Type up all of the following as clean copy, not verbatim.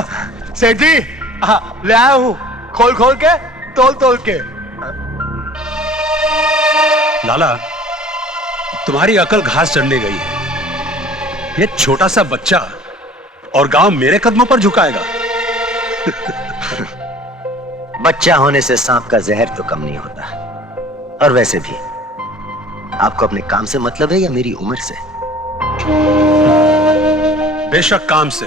सेठ जी, ले आया हूँ, खोल खोल के, तोल तोल के। लाला, तुम्हारी अकल घास चढ़ने गई है। ये छोटा सा बच्चा और गांव मेरे कदमों पर झुकाएगा। बच्चा होने से सांप का जहर तो कम नहीं होता। और वैसे भी आपको अपने काम से मतलब है या मेरी उम्र से? बेशक काम से।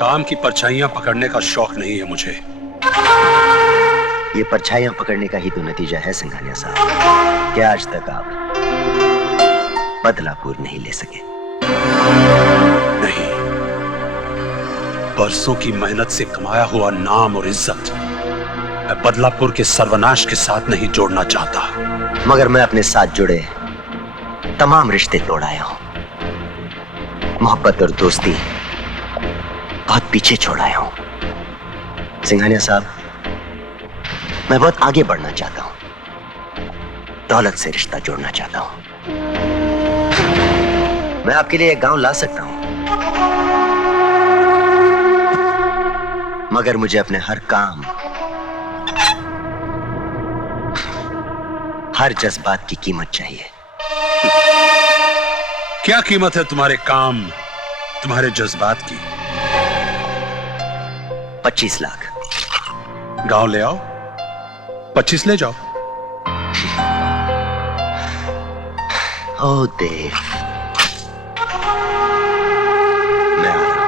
काम की परछाइयां पकड़ने का शौक नहीं है मुझे। ये परछाइयां पकड़ने का ही तो नतीजा है सिंघानिया साहब, कि आज तक आप बदलापुर नहीं ले सके। नहीं, बरसों की मेहनत से कमाया हुआ नाम और इज्जत मैं बदलापुर के सर्वनाश के साथ नहीं जोड़ना चाहता। मगर मैं अपने साथ जुड़े तमाम रिश्ते तोड़ आया हूं। मोहब्बत और दोस्ती बहुत पीछे छोड़ आया हूं। सिंघानिया साहब, मैं बहुत आगे बढ़ना चाहता हूं। दौलत से रिश्ता जोड़ना चाहता हूं। मैं आपके लिए एक गांव ला सकता हूं, मगर मुझे अपने हर काम, हर जज्बात की कीमत चाहिए। क्या कीमत है तुम्हारे काम, तुम्हारे जज्बात की? 25 लाख। गांव ले आओ, 25 ले जाओ। ओ देव, मैं आ रहा हूं।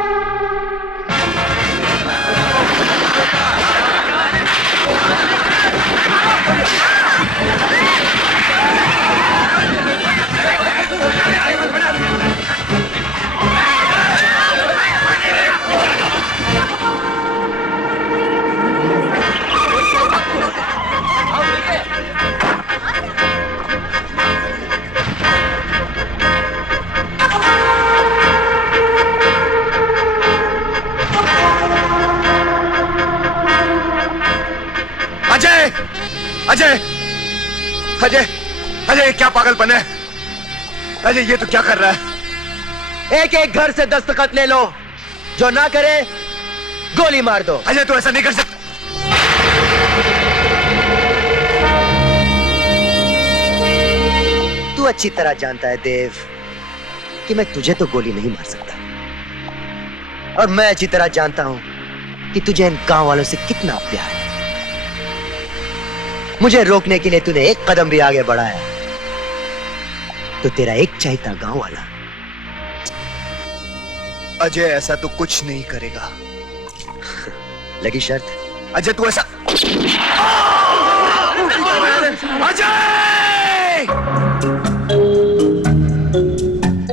अजय, अजय, अजय, अजय, क्या पागलपन है? अजय, ये तो क्या कर रहा है? एक एक घर से दस्तखत ले लो, जो ना करे गोली मार दो। अजय, तू ऐसा नहीं कर सकता। तू अच्छी तरह जानता है देव कि मैं तुझे तो गोली नहीं मार सकता, और मैं अच्छी तरह जानता हूं कि तुझे इन गांव वालों से कितना प्यार है। मुझे रोकने के लिए तूने एक कदम भी आगे बढ़ाया तो तेरा एक चाहता गांव वाला। अजय, ऐसा तो कुछ नहीं करेगा। लगी शर्त? अजय, तू ऐसा, अजय,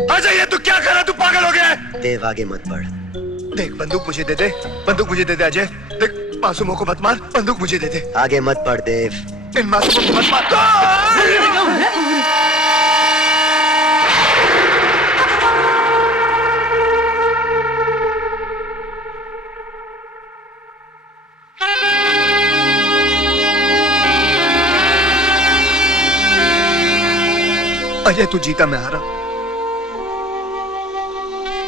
अजय, ये तू क्या कर रहा है? तू पागल हो गया है? देव, आगे मत बढ़। देख, बंदूक मुझे दे दे, बंदूक मुझे दे दे। अजय, देख, मासूमों को मत मार, बंदूक मुझे दे दे। आगे मत बढ़ देव। इन मासूमों को मत मार। अजय, तू जीता, मैं हारा।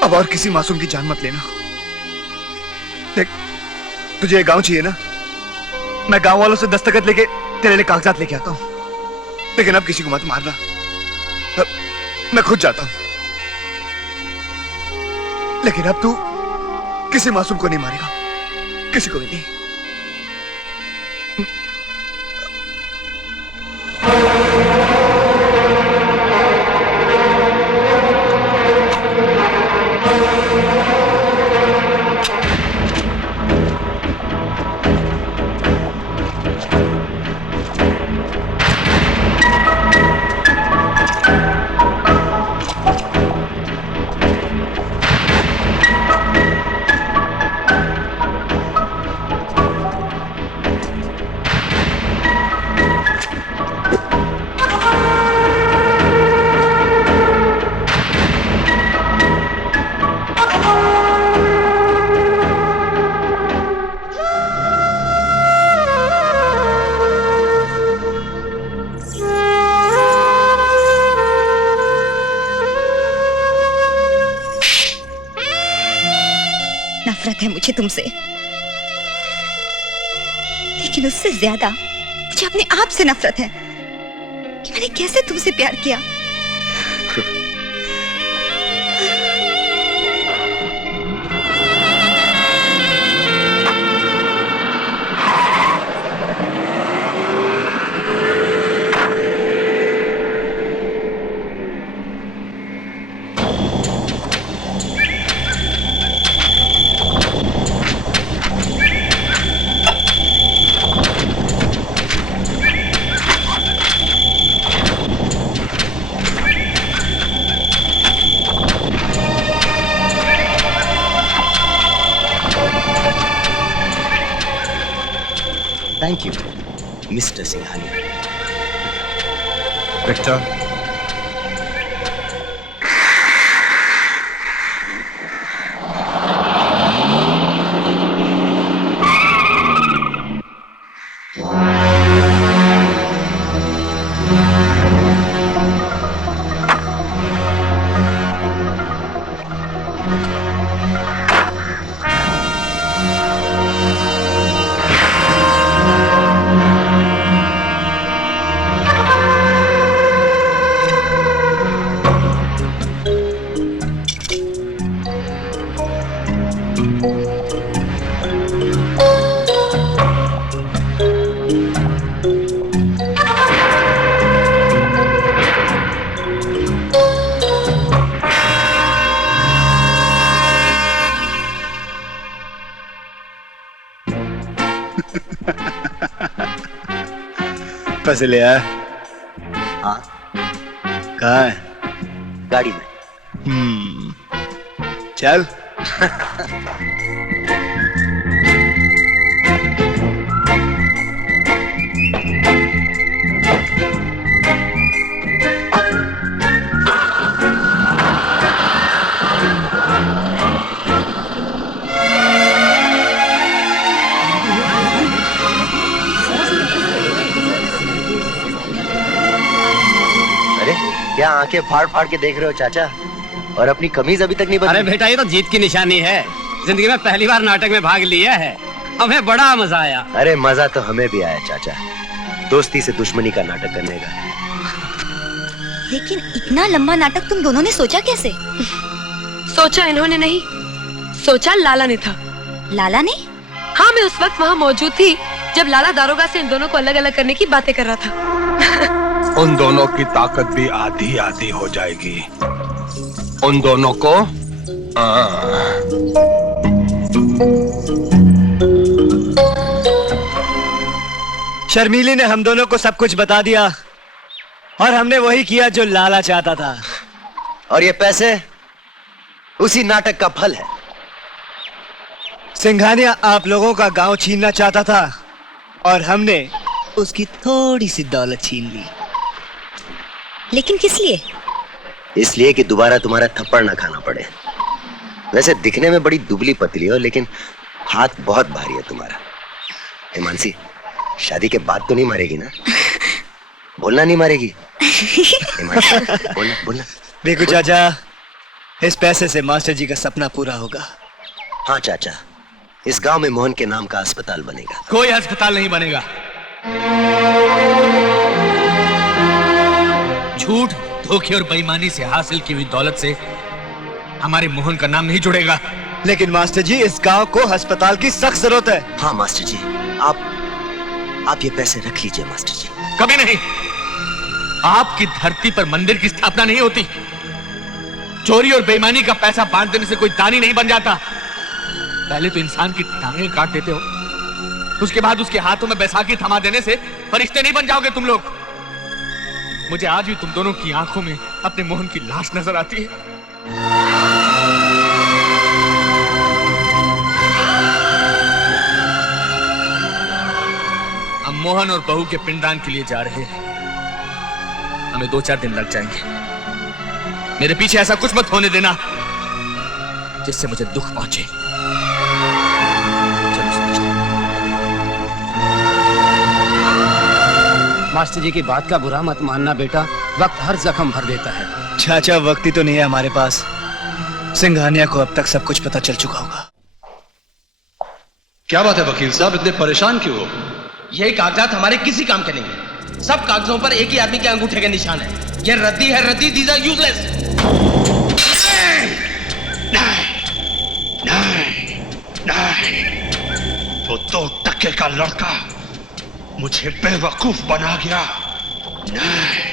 अब और किसी मासूम की जान मत लेना। देख, तुझे ये गांव चाहिए ना? मैं गांव वालों से दस्तखत लेके तेरे लिए कागजात लेके आता हूं, लेकिन अब किसी को मत मारना। अब मैं खुद जाता हूं, लेकिन अब तू किसी मासूम को नहीं मारेगा, किसी को भी नहीं। नफरत है मुझे तुमसे, लेकिन उससे ज्यादा मुझे अपने आप से नफरत है कि मैंने कैसे तुमसे प्यार किया। Thank you mister Singhania. Victor, पैसे ले आया? हाँ, कहाँ है? गाड़ी में। चल। अरे क्या आंखें फाड़ फाड़ के देख रहे हो चाचा, और अपनी कमीज अभी तक नहीं बदली? अरे बेटा, ये तो जीत की निशानी है। जिंदगी में पहली बार नाटक में भाग लिया है, हमें बड़ा मजा आया। अरे मजा तो हमें भी आया चाचा, दोस्ती से दुश्मनी का नाटक करने का। लेकिन इतना लंबा नाटक तुम दोनों ने सोचा कैसे? सोचा इन्होंने नहीं, सोचा लाला ने था। लाला ने? हाँ, मैं उस वक्त वहाँ मौजूद थी जब लाला दारोगा से इन दोनों को अलग अलग करने की बातें कर रहा था। उन दोनों की ताकत भी आधी आधी हो जाएगी। उन दोनों को शर्मीली ने हम दोनों को सब कुछ बता दिया और हमने वही किया जो लाला चाहता था। और ये पैसे उसी नाटक का फल है। सिंघानिया आप लोगों का गांव छीनना चाहता था और हमने उसकी थोड़ी सी दौलत छीन ली। लेकिन किस लिए? इसलिए कि दोबारा तुम्हारा थप्पड़ ना खाना पड़े। वैसे दिखने में बड़ी दुबली पतली हो, लेकिन हाथ बहुत भारी है तुम्हारा। हिमांशी, शादी के बाद तो नहीं मारेगी ना? बोलना नहीं मारेगी? हिमांशी, बोलना बोलना। देखो चाचा, इस पैसे से मास्टर जी का सपना पूरा होगा। हाँ चाचा, इस गांव में मोहन के नाम का अस्पताल बनेगा। कोई अस्पताल नहीं बनेगा। झूठ, धोखे और बेईमानी से हासिल की हुई दौलत से हमारे मोहन का नाम नहीं जुड़ेगा। लेकिन मास्टर जी, इस गांव को अस्पताल की सख्त जरूरत है। हाँ मास्टर जी, आप ये पैसे रख लीजिए मास्टर जी। कभी नहीं। आपकी धरती पर मंदिर की स्थापना नहीं होती। चोरी और बेईमानी का पैसा बांट देने से कोई दानी नहीं बन जाता। पहले तो इंसान की टांगें काट देते हो, उसके बाद उसके हाथों में बैसाखी थमा देने से फरिश्ते नहीं बन जाओगे तुम लोग। मुझे आज भी तुम दोनों की आंखों में अपने मोहन की लाश नजर आती है। हम मोहन और बहू के पिंडदान के लिए जा रहे हैं। हमें 2-4 दिन लग जाएंगे। मेरे पीछे ऐसा कुछ मत होने देना जिससे मुझे दुख पहुंचे। मास्टर जी की बात का बुरा मत मानना बेटा, वक्त हर जख्म भर देता है। चाचा, वक्त ही तो नहीं है हमारे पास। सिंघानिया को अब तक सब कुछ पता चल चुका होगा। क्या बात है वकील साहब, इतने परेशान क्यों हो? ये कागजात हमारे किसी काम के नहीं है। सब कागजों पर एक ही आदमी के अंगूठे के निशान है। ये रद्दी है, रद्दी। These are useless. नहीं, वो 2 टके का लड़का मुझे बेवकूफ बना गया। नहीं,